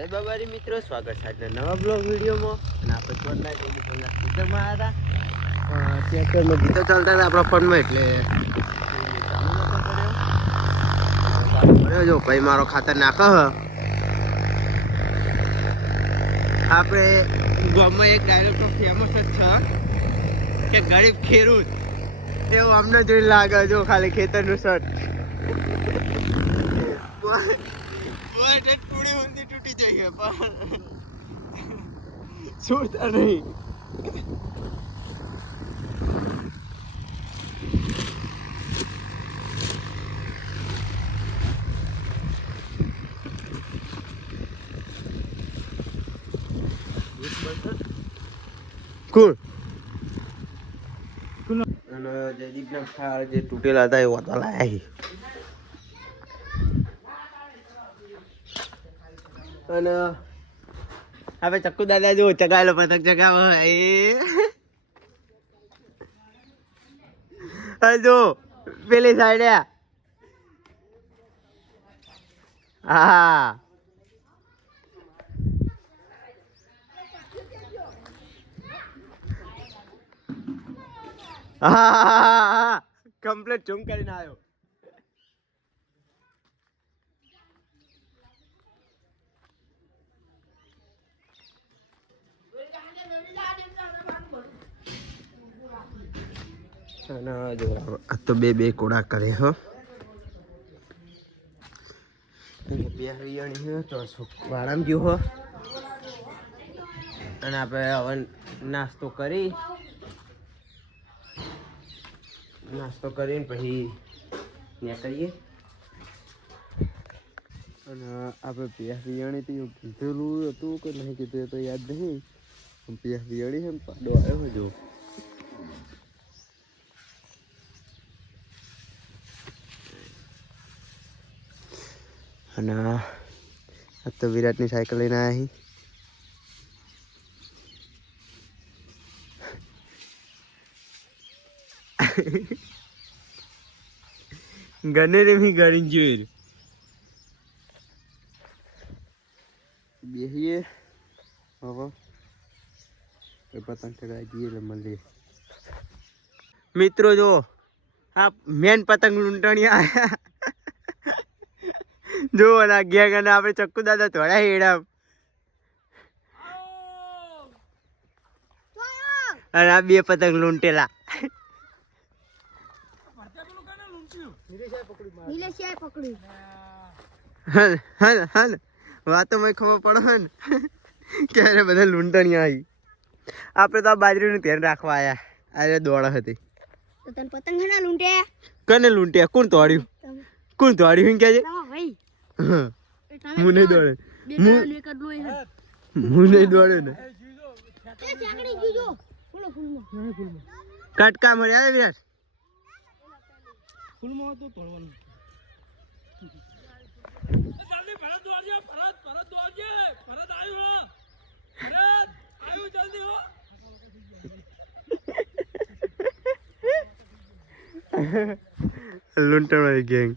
જય બાબારી મિત્રો, સ્વાગત છે આજના નવા બ્લોગ વિડીયોમાં. અને આપણે ફોનના સ્પીકરમાં આવ્યા હતા, ટ્રેક્ટરમાં ગીતો ચાલતા હતા આપણા ફોનમાં, એટલે જો ભાઈ મારો ખાતર નાખો. આપણે ગામમાં એક ડાયલોગ તો ફેમસ જ છે કે ગરીબ ખેડૂત, એવું અમને જોઈ લાગે. જો ખાલી ખેતરનું શર્ટ પૂરી ઊંધી તૂટી જાય પણ છોડતા નહીં. કોણ અને જયદીપના ખાર જે તૂટેલા હતા એ વાતા લાયા. અને હવે ચક્કુ દાદા જો ચગાવેલો પતંગ ચગાવો એ જો પેલી સાઈડે. હા હા કમ્પ્લીટ ઝૂમ કરીને આવ્યો. તો બે કોડા કરે હો. બે હરિયાણી તો વાળામાં ગયું હો. અને આપણે હવે નાસ્તો કરીને પછી નીકળીએ. અને આપણે પિયાસ બિયાણી કીધેલું હતું કે નહીં કીધું તો યાદ નહીં. પિયાસ બિયાણી છે ને પાડો આવ્યો જો. અને આ તો વિરાટની સાયકલ લઈને આવ્યા. ગને રે મી ગાડી જોઈ બેહીએ. હવે પતંગ ચગાવી દઈએ એટલે મળીએ. મિત્રો જો આ મેન પતંગ લૂંટણી આયા જો. ના ગયા ગને આપણે ચક્કુ દાદા થોડા હેડા અને આ બે પતંગ લૂંટેલા. વાતો માં ખબર પડે ને ક્યારે બધા લૂંટણી આવી. આપણે તો આ બાજરીનું ધ્યાન રાખવા આયા. અરે દોડ હતી તો તને પતંગ ના લૂંટે કને લૂંટ્યા? કોણ તોડ્યું? કોણ તોડ્યું કે છે? હું નહીં દોડે. હું નહીં દોડે ને. કટકા મળ્યા વિરાટ. ફૂલમાં તો તોડવાનું. જલ્દી ભરત દોડજે, ભરત દોડજે. ભરત આવ્યો. ભરત આવ્યો જલ્દી હો. લૂંટણ વાળી ગેંગ.